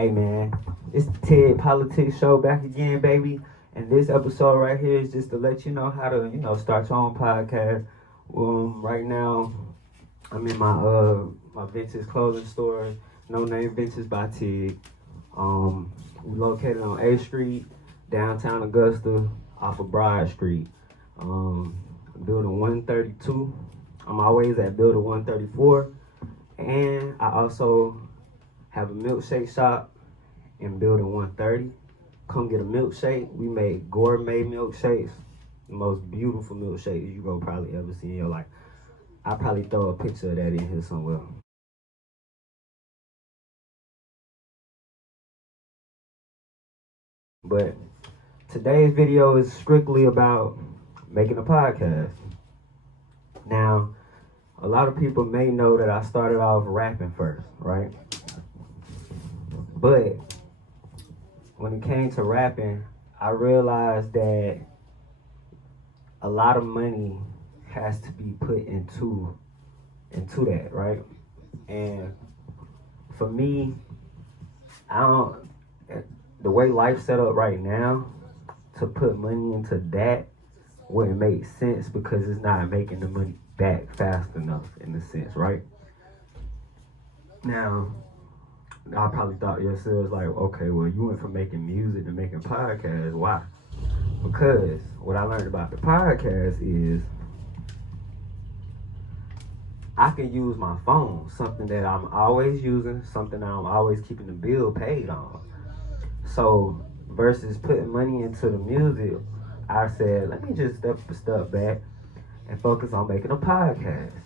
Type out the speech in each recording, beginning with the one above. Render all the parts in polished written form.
Hey man, it's the TiggPolitics Show back again, baby. And this episode right here is just to let you know how to, start your own podcast. Right now, I'm in my vintage clothing store, No Name Vintage by Tig. We located on A Street, downtown Augusta, off of Broad Street. Building 132. I'm always at building 134, and I also have a milkshake shop in building 130. Come get a milkshake. We make gourmet milkshakes, the most beautiful milkshakes you gonna probably ever see in your life. I'll probably throw a picture of that in here somewhere. But today's video is strictly about making a podcast. Now, a lot of people may know that I started off rapping first, right? But when it came to rapping, I realized that a lot of money has to be put into that, right? And for me, the way life's set up right now, to put money into that wouldn't make sense because it's not making the money back fast enough in a sense, right? Now, I probably thought yourselves like, okay, well, you went from making music to making podcasts. Why? Because what I learned about the podcast is I can use my phone, something that I'm always using, something that I'm always keeping the bill paid on. So versus putting money into the music, I said, let me just step a step back and focus on making a podcast.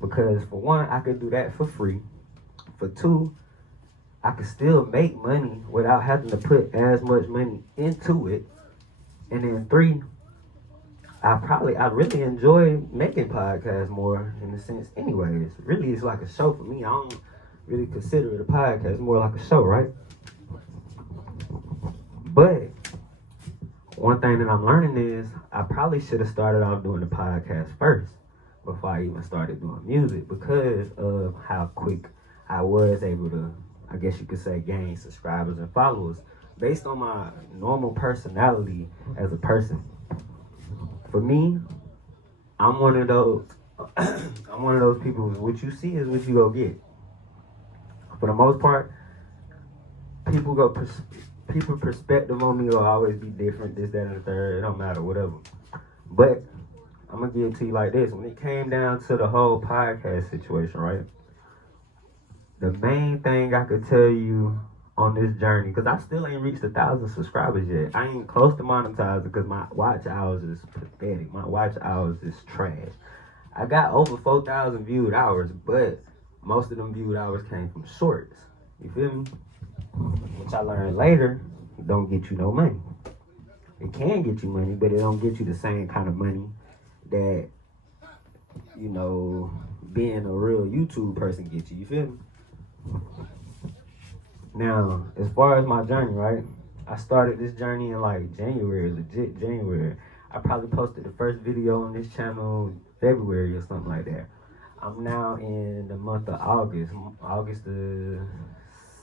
Because for one, I could do that for free. For two, I could still make money without having to put as much money into it. And then three, I really enjoy making podcasts more in a sense anyways. Really, it's like a show for me. I don't really consider it a podcast. It's more like a show, right? But one thing that I'm learning is I probably should have started off doing the podcast first before I even started doing music because of how quick I was able to, I guess you could say, gain subscribers and followers based on my normal personality as a person. For me, I'm one of those people, what you see is what you go get. For the most part, people perspective on me will always be different, this, that, and the third. It don't matter, whatever. But I'm gonna give it to you like this. When it came down to the whole podcast situation, right? The main thing I could tell you on this journey, because I still ain't reached 1,000 subscribers yet. I ain't close to monetizing because my watch hours is pathetic. My watch hours is trash. I got over 4,000 viewed hours, but most of them viewed hours came from shorts. You feel me? Which I learned later, don't get you no money. It can get you money, but it don't get you the same kind of money that, being a real YouTube person gets you. You feel me? Now, as far as my journey, right? I started this journey in like January, legit January. I probably posted the first video on this channel February or something like that. I'm now in the month of August the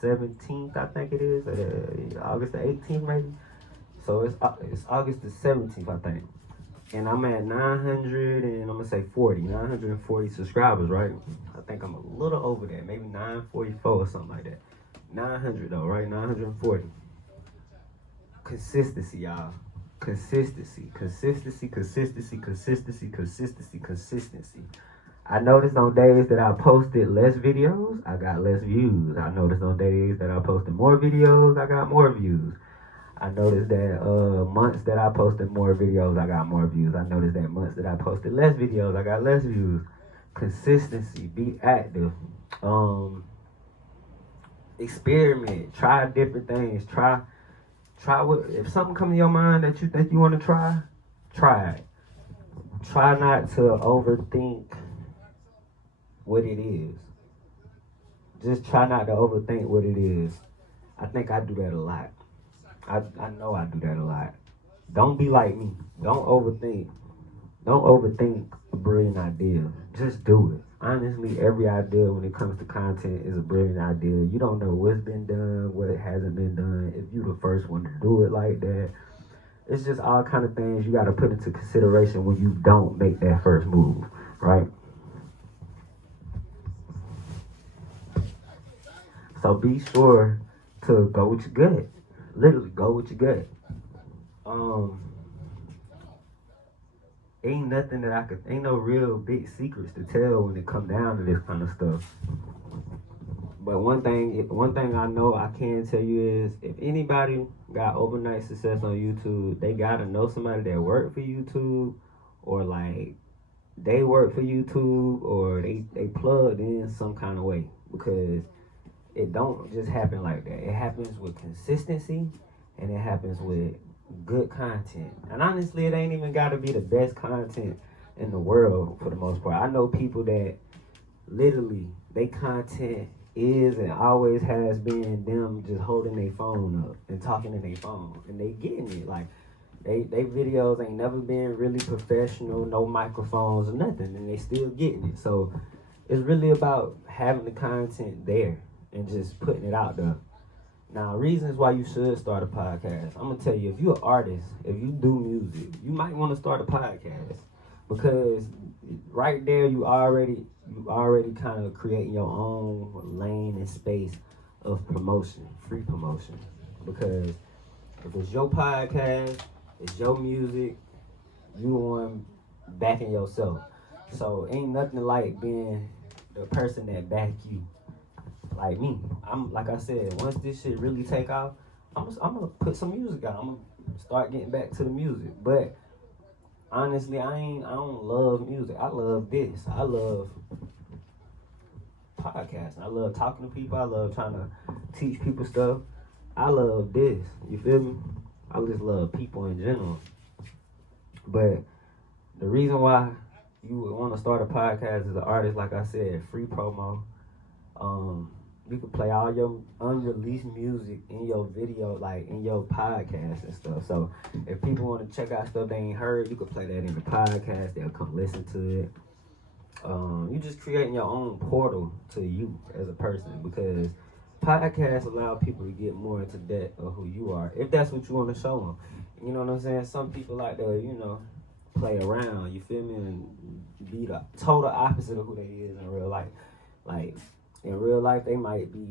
17th, I think it is, August the 18th maybe. So it's August the 17th, I think. And I'm at 940 subscribers, right? I think I'm a little over that, maybe 944 or something like that. 900 though, right? 940. Consistency, y'all. Consistency. I noticed on days that I posted less videos, I got less views. I noticed on days that I posted more videos, I got more views. I noticed that months that I posted more videos, I got more views. I noticed that months that I posted less videos, I got less views. Consistency, be active. Experiment, try different things. Try what, if something comes to your mind that you think you want to try it. Try not to overthink what it is. Just try not to overthink what it is. I think I do that a lot. I know I do that a lot. Don't be like me. Don't overthink a brilliant idea. Just do it. honestly, every idea when it comes to content is a brilliant idea. You don't know what's been done, what hasn't been done. If you the first one to do it like that, it's just all kind of things you got to put into consideration when you don't make that first move, right? So be sure to go with your gut. Literally, go with your gut. Um, ain't no real big secrets to tell when it come down to this kind of stuff. But one thing I know I can tell you is if anybody got overnight success on YouTube, they gotta know somebody that worked for YouTube, or like they work for YouTube, or they plugged in some kind of way, because it don't just happen like that. It happens with consistency, and it happens with good content. And honestly, it ain't even gotta be the best content in the world for the most part. I know people that literally they content is and always has been them just holding their phone up and talking in their phone, and they getting it. Like they videos ain't never been really professional, no microphones or nothing, and they still getting it. So it's really about having the content there and just putting it out there. Now, reasons why you should start a podcast. I'm gonna tell you, if you're an artist, if you do music, you might want to start a podcast, because right there you already kind of creating your own lane and space of promotion, free promotion. Because if it's your podcast, it's your music, you the one backing yourself. So ain't nothing like being the person that back you. Like me, I'm like I said, once this shit really take off, I'm gonna put some music out. I'm gonna start getting back to the music. But honestly, I don't love music. I love this. I love podcasting. I love talking to people. I love trying to teach people stuff. I love this. You feel me? I just love people in general. But the reason why you would want to start a podcast as an artist, like I said, free promo. Um, you can play all your unreleased music in your video, like in your podcast and stuff. So if people want to check out stuff they ain't heard, you can play that in the podcast. They'll come listen to it. You just creating your own portal to you as a person, because podcasts allow people to get more into depth of who you are, if that's what you want to show them. You know what I'm saying? Some people like to, play around. You feel me? And be the total opposite of who they is in real life. Like in real life, they might be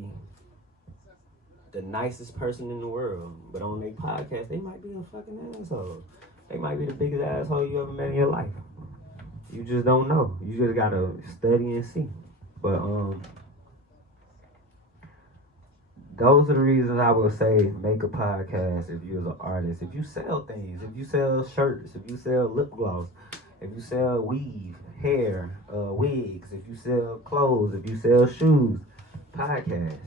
the nicest person in the world, but on their podcast, they might be a fucking asshole. They might be the biggest asshole you ever met in your life. You just don't know. You just gotta study and see. But those are the reasons I would say make a podcast if you're an artist. If you sell things, if you sell shirts, if you sell lip gloss, if you sell weave, hair, wigs, if you sell clothes, if you sell shoes, podcast.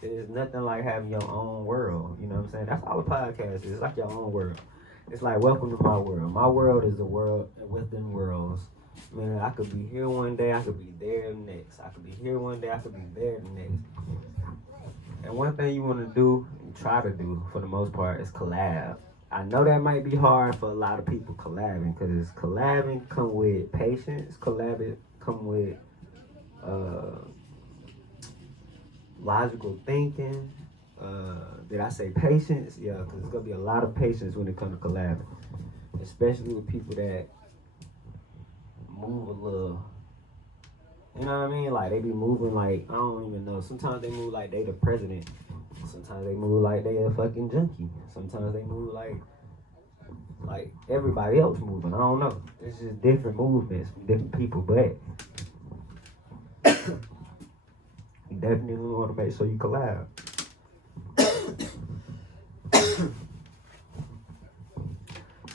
There's nothing like having your own world. You know what I'm saying? That's all a podcast is. It's like your own world. It's like welcome to my world. My world is a world within worlds. Man, I could be here one day, I could be there next. I could be here one day, I could be there the next. And one thing you want to do, and try to do for the most part, is collab. I know that might be hard for a lot of people collabing, because collabing come with patience. Collabing come with logical thinking. Did I say patience? Yeah, because it's gonna be a lot of patience when it comes to collabing, especially with people that move a little. You know what I mean? Like they be moving like I don't even know. Sometimes they move like they the president. Sometimes they move like they a fucking junkie. Sometimes they move like everybody else moving. I don't know. It's just different movements from different people, but you definitely want to make sure you collab.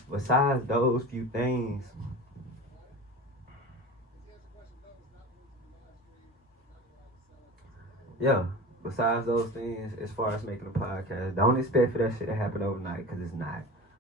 Besides those few things, yeah. Besides those things, as far as making a podcast, don't expect for that shit to happen overnight, because it's not.